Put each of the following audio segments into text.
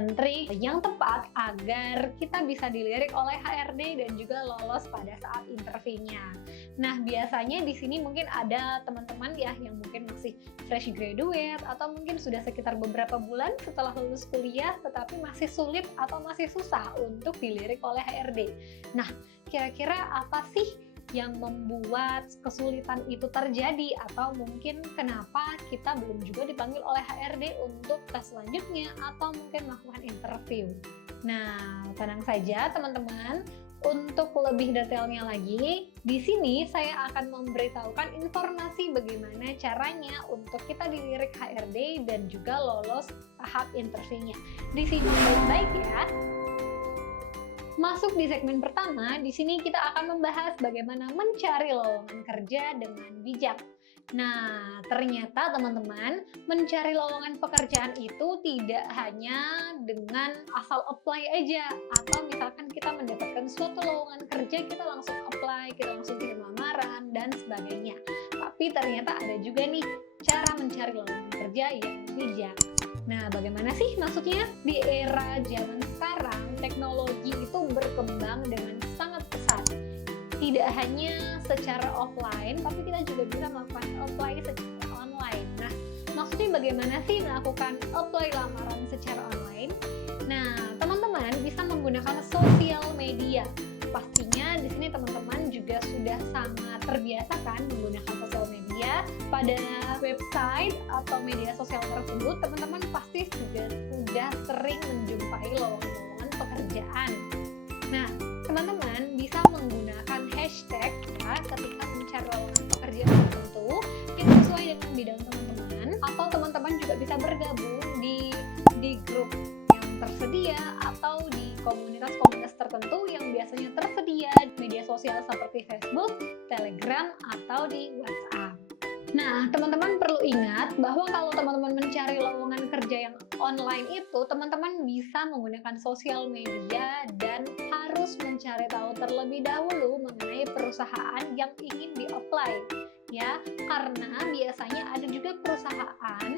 dan trik yang tepat agar kita bisa dilirik oleh HRD dan juga lolos pada saat interviewnya. Nah, biasanya di sini mungkin ada teman-teman ya yang mungkin masih fresh graduate atau mungkin sudah sekitar beberapa bulan setelah lulus kuliah tetapi masih sulit atau masih susah untuk dilirik oleh HRD. Nah, kira-kira apa sih yang membuat kesulitan itu terjadi, atau mungkin kenapa kita belum juga dipanggil oleh HRD untuk tes selanjutnya atau mungkin melakukan interview. Nah, tenang saja teman-teman. Untuk lebih detailnya lagi, di sini saya akan memberitahukan informasi bagaimana caranya untuk kita dilirik HRD dan juga lolos tahap interviewnya. Disimak baik-baik ya. Masuk di segmen pertama, di sini kita akan membahas bagaimana mencari lowongan kerja dengan bijak. Nah, ternyata teman-teman, mencari lowongan pekerjaan itu tidak hanya dengan asal apply aja, atau misalkan kita mendapatkan suatu lowongan kerja, kita langsung apply, kita langsung kirim lamaran, dan sebagainya. Tapi ternyata ada juga nih cara mencari lowongan kerja yang bijak. Nah, bagaimana sih maksudnya? Di era zaman sekarang, teknologi itu berkembang dengan sangat pesat. Tidak hanya secara offline, tapi kita juga bisa melakukan apply secara online. Nah, maksudnya bagaimana sih melakukan apply lamaran secara online? Nah, teman-teman bisa menggunakan sosial media. Pastinya di sini teman-teman juga sudah sangat terbiasa kan menggunakan sosial media. Pada website atau media sosial tersebut, teman-teman pasti juga sudah sering menjumpai lowongan pekerjaan. Nah, teman-teman bisa menggunakan hashtag ya ketika mencari lowongan pekerjaan tertentu yang sesuai dengan bidang teman-teman, atau teman-teman juga bisa bergabung di grup yang tersedia atau di komunitas-komunitas tertentu yang biasanya tersedia di media sosial seperti Facebook, Telegram, atau di WhatsApp. Nah, teman-teman perlu ingat bahwa kalau teman-teman mencari lowongan kerja yang online itu, teman-teman bisa menggunakan sosial media dan harus mencari tahu terlebih dahulu mengenai perusahaan yang ingin di-apply. Ya, karena biasanya ada juga perusahaan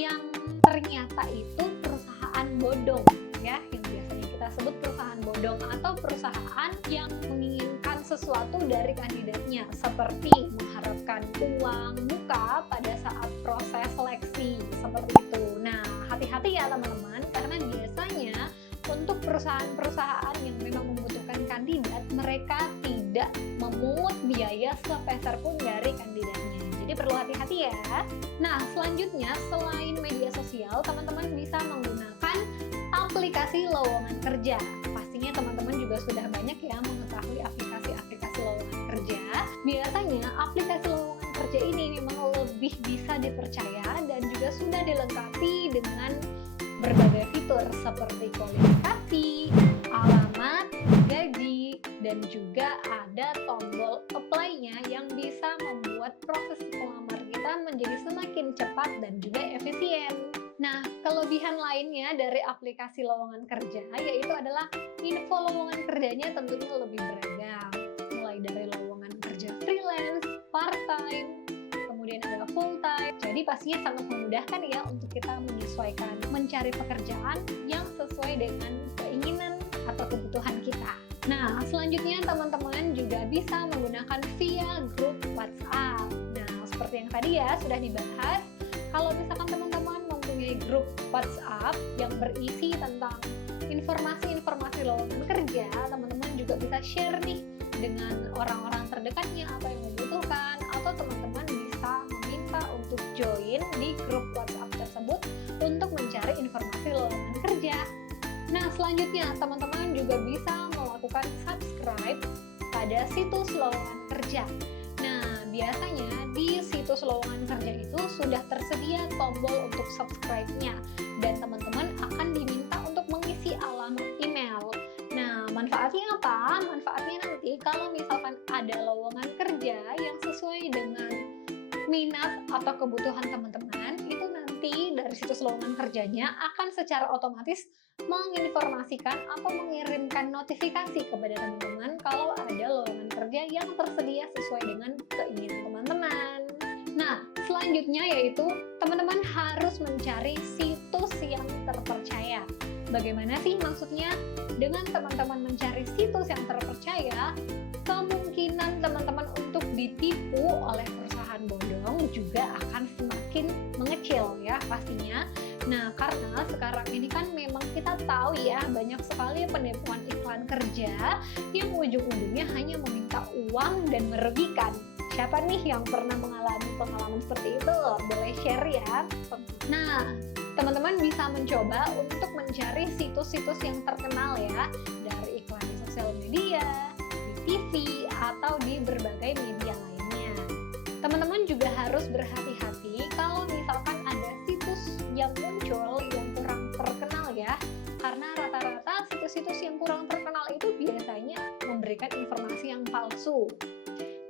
yang ternyata itu perusahaan bodong, ya, yang biasanya kita sebut perusahaan bodong atau perusahaan yang menginginkan sesuatu dari kandidatnya, seperti mengharapkan uang muka pada saat proses seleksi, seperti itu. Nah, hati-hati ya teman-teman, karena biasanya untuk perusahaan-perusahaan yang memang membutuhkan kandidat, mereka tidak memungut biaya sepeser pun dari kandidatnya. Jadi perlu hati-hati ya. Nah, selanjutnya selain media sosial, teman-teman bisa menggunakan aplikasi lowongan kerja. Pastinya teman-teman juga sudah banyak ya mengetahui aplikasi-aplikasi lowongan kerja. Biasanya aplikasi lowongan kerja ini memang lebih bisa dipercaya dan juga sudah dilengkapi dengan berbagai fitur seperti kualifikasi, alamat, gaji, dan juga ada tombol apply-nya yang bisa membuat proses pelamar kita menjadi semakin cepat dan juga efisien. Nah, kelebihan lainnya dari aplikasi lowongan kerja yaitu adalah info lowongan kerjanya tentunya lebih beragam, mulai dari lowongan kerja freelance, part-time, kemudian ada full-time. Jadi pastinya sangat memudahkan ya untuk kita menyesuaikan mencari pekerjaan yang sesuai dengan keinginan atau kebutuhan kita. Nah, selanjutnya teman-teman juga bisa menggunakan via grup WhatsApp. Nah, seperti yang tadi ya sudah dibahas, kalau misalkan teman-teman mempunyai grup WhatsApp yang berisi tentang informasi-informasi lowongan kerja, teman-teman juga bisa share nih dengan orang-orang terdekatnya atau yang membutuhkan, atau teman-teman bisa meminta untuk join di grup WhatsApp tersebut untuk mencari informasi lowongan kerja. Nah, selanjutnya teman-teman juga bisa melakukan subscribe pada situs lowongan kerja. Nah, biasanya di situs lowongan kerja itu sudah tersedia tombol untuk subscribe-nya dan teman-teman akan diminta untuk mengisi alamat email. Nah, manfaatnya apa? Manfaatnya nanti kalau misalkan ada lowongan kerja yang sesuai dengan minat atau kebutuhan teman-teman, itu nanti dari situs lowongan kerjanya akan secara otomatis menginformasikan atau mengirimkan notifikasi kepada teman-teman kalau ada lowongan kerja yang tersedia sesuai dengan keinginan teman-teman. Nah, selanjutnya yaitu teman-teman harus mencari situs yang terpercaya. Bagaimana sih maksudnya? Dengan teman-teman mencari situs yang terpercaya, kemungkinan teman-teman untuk ditipu oleh perusahaan bodong juga akan semakin mengecil ya pastinya. Nah, karena sekarang ini kan memang kita tahu ya, banyak sekali penipuan iklan kerja yang ujung-ujungnya hanya meminta uang dan merugikan. Siapa nih yang pernah mengalami pengalaman seperti itu? Boleh share ya. Nah, teman-teman bisa mencoba untuk mencari situs-situs yang terkenal ya, dari iklan di sosial media, di TV, atau di berbagai media lainnya. Teman-teman juga harus berhati-hati kalau misalkan ada situs yang muncul yang kurang terkenal ya, karena rata-rata situs-situs yang kurang terkenal itu biasanya memberikan informasi yang palsu.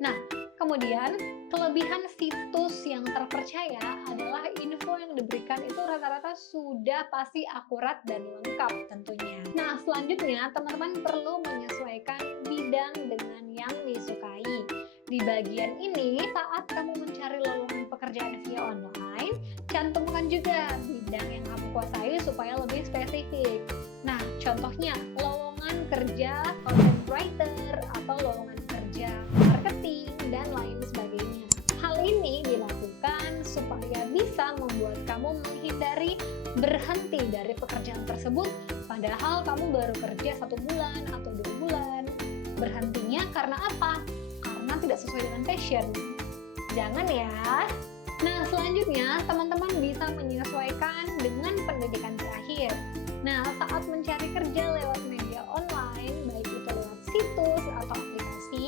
Nah, kemudian kelebihan situs yang terpercaya adalah info yang diberikan itu rata-rata sudah pasti akurat dan lengkap tentunya. Nah, selanjutnya teman-teman perlu menyesuaikan bidang dengan yang disukai. Di bagian ini, saat kamu mencari lowongan pekerjaan via online, cantumkan juga bidang yang kamu kuasai supaya lebih spesifik. Nah, contohnya lowongan kerja content writer atau lowongan kerja marketing dan lain sebagainya. Hal ini dilakukan supaya bisa membuat kamu menghindari berhenti dari pekerjaan tersebut padahal kamu baru kerja 1 bulan atau 2 bulan. Berhentinya karena apa? Karena tidak sesuai dengan passion. Jangan ya. Nah, selanjutnya teman-teman bisa menyesuaikan dengan pendidikan terakhir. Nah, saat mencari kerja lewat media online, baik itu lewat situs atau aplikasi,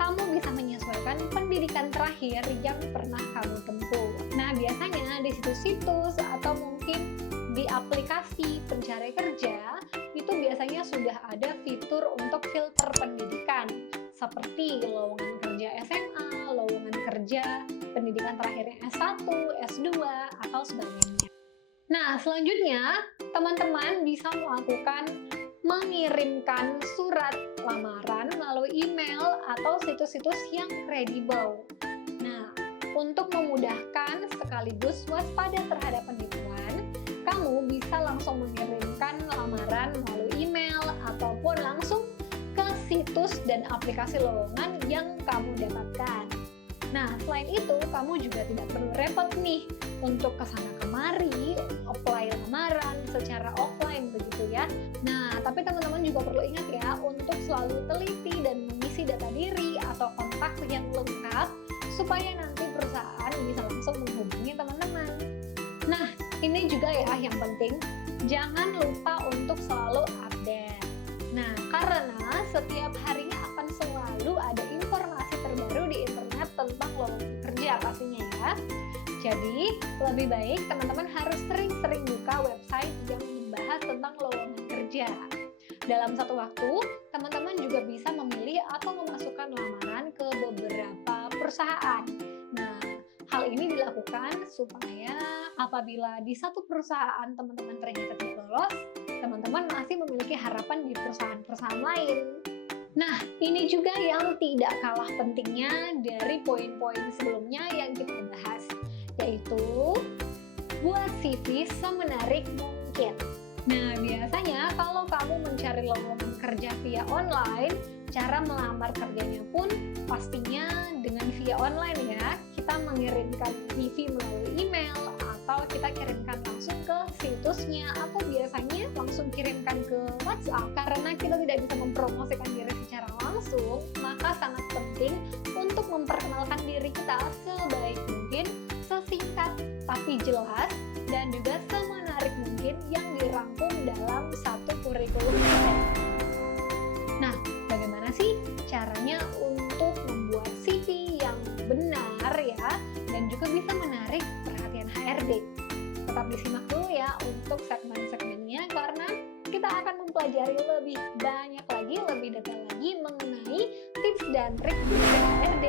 kamu bisa menyesuaikan pendidikan terakhir yang pernah kamu tempuh. Nah, biasanya di situs-situs atau mungkin di aplikasi pencari kerja, itu biasanya sudah ada fitur untuk filter pendidikan, seperti lowongan kerja SMA, lowongan kerja pendidikan terakhirnya S1, S2, atau sebagainya. Nah, selanjutnya teman-teman bisa melakukan mengirimkan surat lamaran melalui email atau situs-situs yang kredibel. Nah, untuk memudahkan sekaligus waspada terhadap penipuan, kamu bisa langsung mengirimkan lamaran melalui email ataupun langsung ke situs dan aplikasi lowongan yang kamu dapatkan. Nah, selain itu, kamu juga tidak perlu repot nih untuk kesana kemari, apply lamaran secara offline begitu ya. Nah, tapi teman-teman juga perlu ingat ya, untuk selalu teliti dan mengisi data diri atau kontak yang lengkap, supaya nanti perusahaan bisa langsung menghubungi teman-teman. Nah, ini juga ya yang penting, jangan lupa untuk selalu update. Nah, karena setiap harinya akan selalu ada informasi terbaru di internet tentang lowongan kerja pastinya ya. Jadi, lebih baik teman-teman harus sering-sering buka website yang membahas tentang lowongan kerja. Dalam satu waktu, teman-teman juga bisa memilih atau memasukkan lamaran ke beberapa perusahaan. Nah, hal ini dilakukan supaya apabila di satu perusahaan teman-teman ternyata tidak lolos, teman-teman masih memiliki harapan di perusahaan-perusahaan lain. Nah, ini juga yang tidak kalah pentingnya dari poin-poin sebelumnya yang kita bahas, yaitu buat CV semenarik mungkin. Nah, biasanya kalau kamu mencari lowongan kerja via online, cara melamar kerjanya pun pastinya dengan via online ya. Kita mengirimkan CV melalui email atau kita kirimkan langsung ke situsnya atau biasanya langsung kirimkan ke WhatsApp. Karena kita tidak bisa mempromosikan diri secara langsung, maka sangat penting untuk memperkenalkan diri kita sebaik mungkin, sesingkat tapi jelas, dan juga semenarik mungkin yang dirangkum dalam satu kurikulum. Nah, bagaimana sih caranya untuk membuat CV yang benar ya, dan juga bisa menarik perhatian HRD? Tetap disimak dulu ya untuk segmen-segmennya, karena kita akan mempelajari lebih banyak lagi, lebih detail lagi mengenai tips dan trik dari HRD.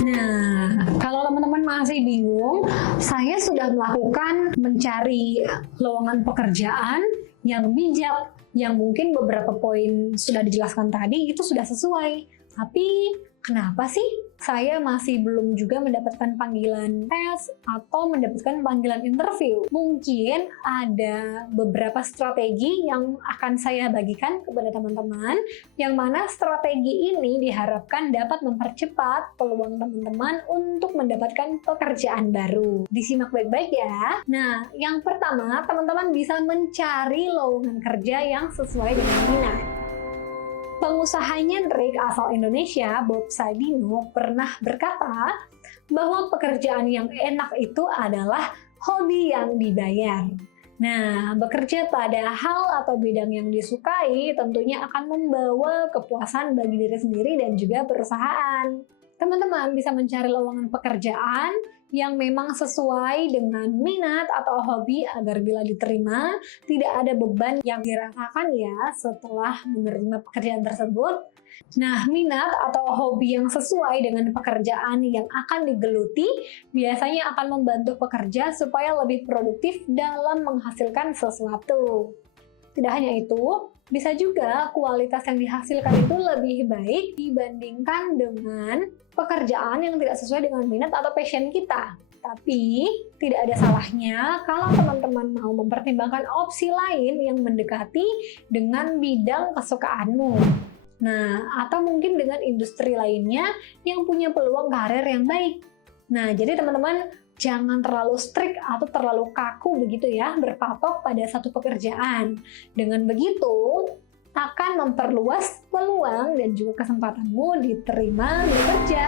Nah, kalau teman-teman masih bingung, saya sudah melakukan mencari lowongan pekerjaan yang bijak, yang mungkin beberapa poin sudah dijelaskan tadi itu sudah sesuai. Tapi kenapa sih saya masih belum juga mendapatkan panggilan tes atau mendapatkan panggilan interview? Mungkin ada beberapa strategi yang akan saya bagikan kepada teman-teman, yang mana strategi ini diharapkan dapat mempercepat peluang teman-teman untuk mendapatkan pekerjaan baru. Disimak baik-baik ya. Nah, yang pertama, teman-teman bisa mencari lowongan kerja yang sesuai dengan minat. Pengusaha nyentrik asal Indonesia, Bob Sadino, pernah berkata bahwa pekerjaan yang enak itu adalah hobi yang dibayar. Nah, bekerja pada hal atau bidang yang disukai tentunya akan membawa kepuasan bagi diri sendiri dan juga perusahaan. Teman-teman bisa mencari lowongan pekerjaan yang memang sesuai dengan minat atau hobi agar bila diterima tidak ada beban yang dirasakan ya setelah menerima pekerjaan tersebut. Nah, minat atau hobi yang sesuai dengan pekerjaan yang akan digeluti biasanya akan membantu pekerja supaya lebih produktif dalam menghasilkan sesuatu. Tidak hanya itu, bisa juga kualitas yang dihasilkan itu lebih baik dibandingkan dengan pekerjaan yang tidak sesuai dengan minat atau passion kita. Tapi, tidak ada salahnya kalau teman-teman mau mempertimbangkan opsi lain yang mendekati dengan bidang kesukaanmu. Nah, atau mungkin dengan industri lainnya yang punya peluang karir yang baik. Nah, jadi teman-teman jangan terlalu strict atau terlalu kaku begitu ya, berpatok pada satu pekerjaan. Dengan begitu, akan memperluas peluang dan juga kesempatanmu diterima bekerja.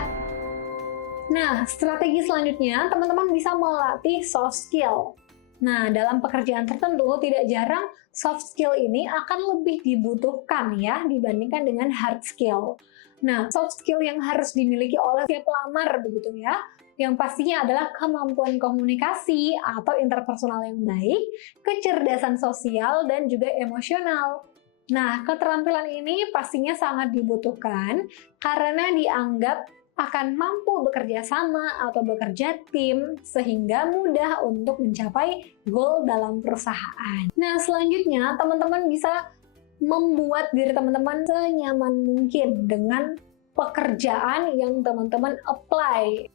Nah, strategi selanjutnya, teman-teman bisa melatih soft skill. Nah, dalam pekerjaan tertentu, tidak jarang soft skill ini akan lebih dibutuhkan ya, dibandingkan dengan hard skill. Nah, soft skill yang harus dimiliki oleh setiap pelamar begitu ya, yang pastinya adalah kemampuan komunikasi atau interpersonal yang baik, kecerdasan sosial, dan juga emosional. Nah, keterampilan ini pastinya sangat dibutuhkan karena dianggap akan mampu bekerja sama atau bekerja tim sehingga mudah untuk mencapai goal dalam perusahaan. Nah, selanjutnya teman-teman bisa membuat diri teman-teman senyaman mungkin dengan pekerjaan yang teman-teman apply.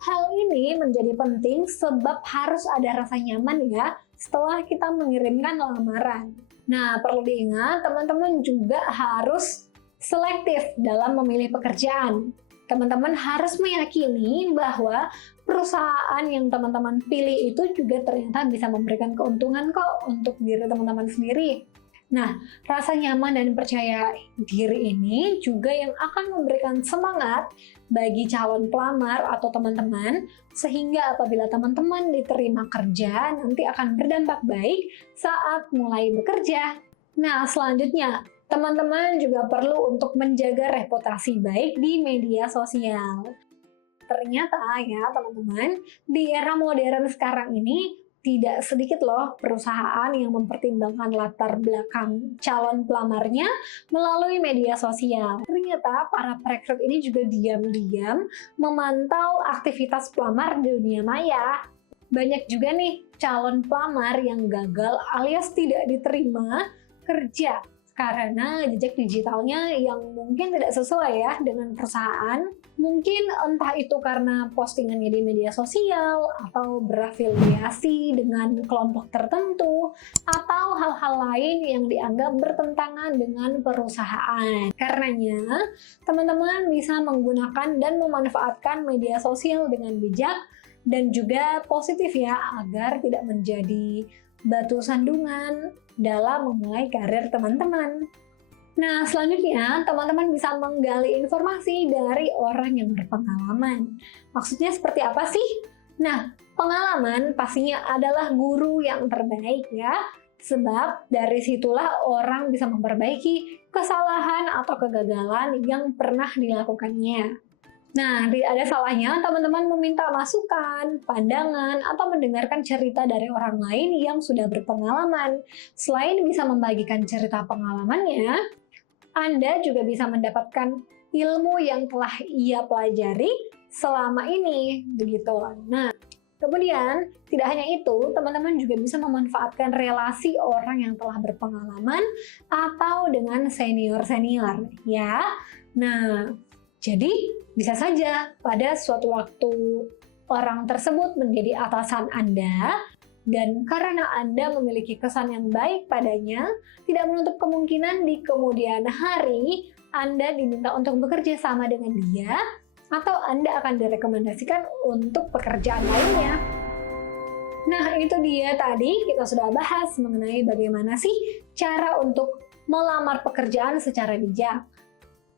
Hal ini menjadi penting sebab harus ada rasa nyaman ya setelah kita mengirimkan lamaran. Nah, perlu diingat teman-teman juga harus selektif dalam memilih pekerjaan. Teman-teman harus meyakini bahwa perusahaan yang teman-teman pilih itu juga ternyata bisa memberikan keuntungan kok untuk diri teman-teman sendiri. Nah, rasa nyaman dan percaya diri ini juga yang akan memberikan semangat bagi calon pelamar atau teman-teman, sehingga apabila teman-teman diterima kerja, nanti akan berdampak baik saat mulai bekerja. Nah, selanjutnya, teman-teman juga perlu untuk menjaga reputasi baik di media sosial. Ternyata ya teman-teman, di era modern sekarang ini, tidak sedikit loh perusahaan yang mempertimbangkan latar belakang calon pelamarnya melalui media sosial. Ternyata para perekrut ini juga diam-diam memantau aktivitas pelamar di dunia maya. Banyak juga nih calon pelamar yang gagal alias tidak diterima kerja karena jejak digitalnya yang mungkin tidak sesuai ya dengan perusahaan. Mungkin entah itu karena postingannya di media sosial atau berafiliasi dengan kelompok tertentu atau hal-hal lain yang dianggap bertentangan dengan perusahaan. Karenanya, teman-teman bisa menggunakan dan memanfaatkan media sosial dengan bijak dan juga positif ya, agar tidak menjadi batu sandungan dalam memulai karir teman-teman. Nah, selanjutnya teman-teman bisa menggali informasi dari orang yang berpengalaman. Maksudnya seperti apa sih? Nah, pengalaman pastinya adalah guru yang terbaik ya, sebab dari situlah orang bisa memperbaiki kesalahan atau kegagalan yang pernah dilakukannya. Nah, tidak ada salahnya teman-teman meminta masukan, pandangan, atau mendengarkan cerita dari orang lain yang sudah berpengalaman. Selain bisa membagikan cerita pengalamannya, Anda juga bisa mendapatkan ilmu yang telah ia pelajari selama ini, begitu. Nah, Kemudian, tidak hanya itu, teman-teman juga bisa memanfaatkan relasi orang yang telah berpengalaman atau dengan senior-senior, ya. Nah, jadi bisa saja pada suatu waktu orang tersebut menjadi atasan Anda, dan karena Anda memiliki kesan yang baik padanya, tidak menutup kemungkinan di kemudian hari Anda diminta untuk bekerja sama dengan dia, atau Anda akan direkomendasikan untuk pekerjaan lainnya. Nah, itu dia tadi kita sudah bahas mengenai bagaimana sih cara untuk melamar pekerjaan secara bijak.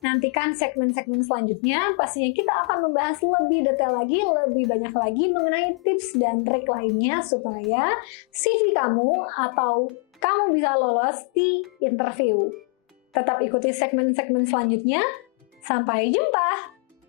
Nantikan segmen-segmen selanjutnya, pastinya kita akan membahas lebih detail lagi, lebih banyak lagi mengenai tips dan trik lainnya supaya CV kamu atau kamu bisa lolos di interview. Tetap ikuti segmen-segmen selanjutnya. Sampai jumpa!